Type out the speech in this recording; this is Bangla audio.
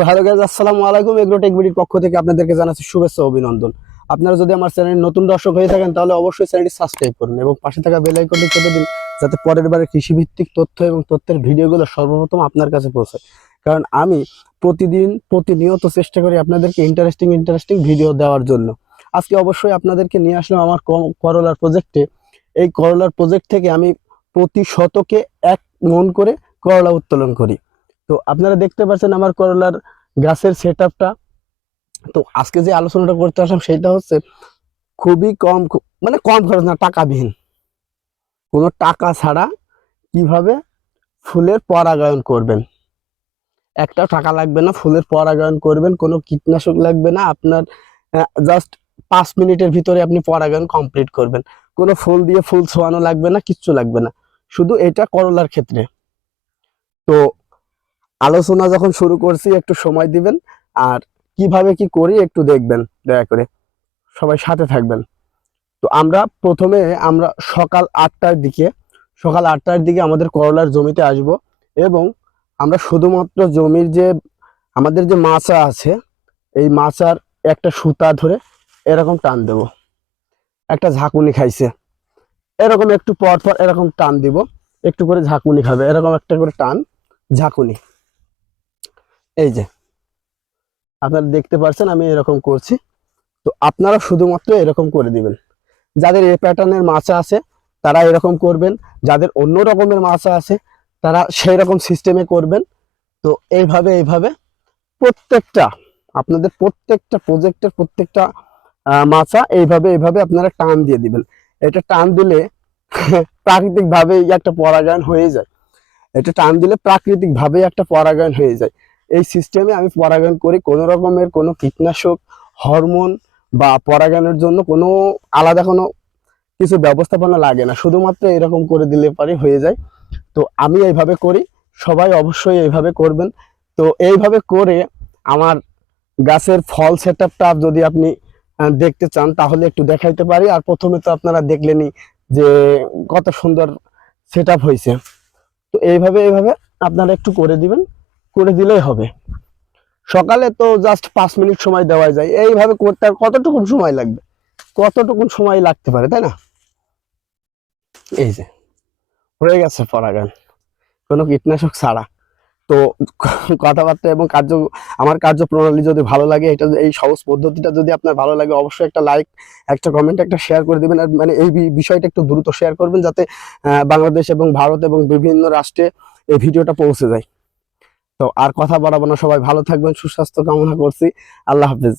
সো হ্যালো গাইস, আসসালামু আলাইকুম। এগ্রোটেক বিডির পক্ষ থেকে আপনাদেরকে জানাচ্ছি শুভেচ্ছা ও অভিনন্দন। আপনারা যদি আমার চ্যানেলের নতুন দর্শক হয়ে থাকেন তাহলে অবশ্যই চ্যানেলটি সাবস্ক্রাইব করুন এবং পাশে থাকা বেল আইকনটি চেপে দিন, যাতে পরের বারে কৃষিভিত্তিক তথ্য এবং তথ্যের ভিডিওগুলো সর্বপ্রথম আপনার কাছে পৌঁছায়। কারণ আমি প্রতিনিয়ত চেষ্টা করি আপনাদেরকে ইন্টারেস্টিং ভিডিও দেওয়ার জন্য। আজকে অবশ্যই আপনাদেরকে নিয়ে আসলাম আমার করলার প্রজেক্টে। এই করলার প্রজেক্ট থেকে আমি প্রতি শতকে 1 মণ করে করলা উত্তোলন করি। তো আপনারা দেখতে পাচ্ছেন আমার করলার গাছের সেটআপটা। তো আজকে যে আলোচনাটা করতে আসলাম সেটা হচ্ছে খুবই মানে কম খরচ না, টাকাবিহীন, কোনো টাকা ছাড়া কিভাবে ফুলের পরাগায়ন করবেন। একটা টাকা লাগবে না, ফুলের পরাগায়ন করবেন, কোনো কীটনাশক লাগবে না আপনার। জাস্ট 5 মিনিটের ভিতরে আপনি পরাগায়ন কমপ্লিট করবেন। কোনো ফুল দিয়ে ফুল ছোঁয়ানো লাগবে না, কিচ্ছু লাগবে না, শুধু এটা করলার ক্ষেত্রে। তো আলোচনা যখন শুরু করছি একটু সময় দিবেন, আর কিভাবে কি করি একটু দেখবেন, দয়া করে সবাই সাথে থাকবেন। তো প্রথমে আমরা সকাল 8টার দিকে আমাদের করলার জমিতে আসব এবং আমরা শুধুমাত্র জমির যে আমাদের যে মাচা আছে এই মাচার একটা সুতা ধরে এরকম টান দেব। একটা ঝাঁকুনি খাইছে, এরকম একটু পর পর এরকম টান দিব, একটু করে ঝাঁকুনি খাবে, এরকম একটা করে টান, ঝাঁকুনি। এই যে আপনারা দেখতে পাচ্ছেন আমি এরকম করছি। তো আপনারা শুধুমাত্র এরকম করে দিবেন। যাদের এই প্যাটার্নের মাচা আছে তারা এরকম করবেন, যাদের অন্য রকমের মাচা আছে তারা সেই রকম সিস্টেমে করবেন। তো এইভাবে প্রত্যেকটা আপনাদের প্রত্যেকটা প্রজেক্টের প্রত্যেকটা মাচা এইভাবে আপনারা টান দিয়ে দিবেন। এটা টান দিলে প্রাকৃতিক ভাবে একটা পরাগায়ন হয়ে যায়। এটা টান দিলে প্রাকৃতিক ভাবে একটা পরাগায়ন হয়ে যায়। এই সিস্টেমে আমি পরাগায়ন করি। কোনো রকমের কোনো কীটনাশক, হরমোন বা পরাগায়নের জন্য কোনো আলাদা কোনো কিছু ব্যবস্থাপনা লাগে না, শুধুমাত্র এরকম করে দিলে পারে হয়ে যায়। তো আমি এইভাবে করি, সবাই অবশ্যই এইভাবে করবেন। তো এইভাবে করে আমার গাছের ফল সেটআপটা যদি আপনি দেখতে চান তাহলে একটু দেখাইতে পারি। আর প্রথমে তো আপনারা দেখলেনই যে কত সুন্দর সেটআপ হয়েছে। তো এইভাবে আপনারা একটু করে দিবেন, করে দিলেই হবে। সকালে তো জাস্ট 5 মিনিট সময় দেওয়া যায়। এইভাবে করতে আর কতটুকু সময় লাগবে, কতটুকু সময় লাগতে পারে, তাই না? এই যে হয়ে গেছে পরাগায়ন, কোনো কীটনাশক ছাড়া। তো কথাবার্তা এবং আমার কার্যপ্রণালী যদি ভালো লাগে, এই সহজ পদ্ধতিটা যদি আপনার ভালো লাগে, অবশ্যই একটা লাইক, একটা কমেন্ট, একটা শেয়ার করে দিবেন। আর মানে এই বিষয়টা একটু দ্রুত শেয়ার করবেন, যাতে বাংলাদেশ এবং ভারত এবং বিভিন্ন রাষ্ট্রে এই ভিডিওটা পৌঁছে যায়। তো আর কথা বাড়াবো না, সবাই ভালো থাকবেন, সুস্বাস্থ্য কামনা করছি। আল্লাহ হাফেজ।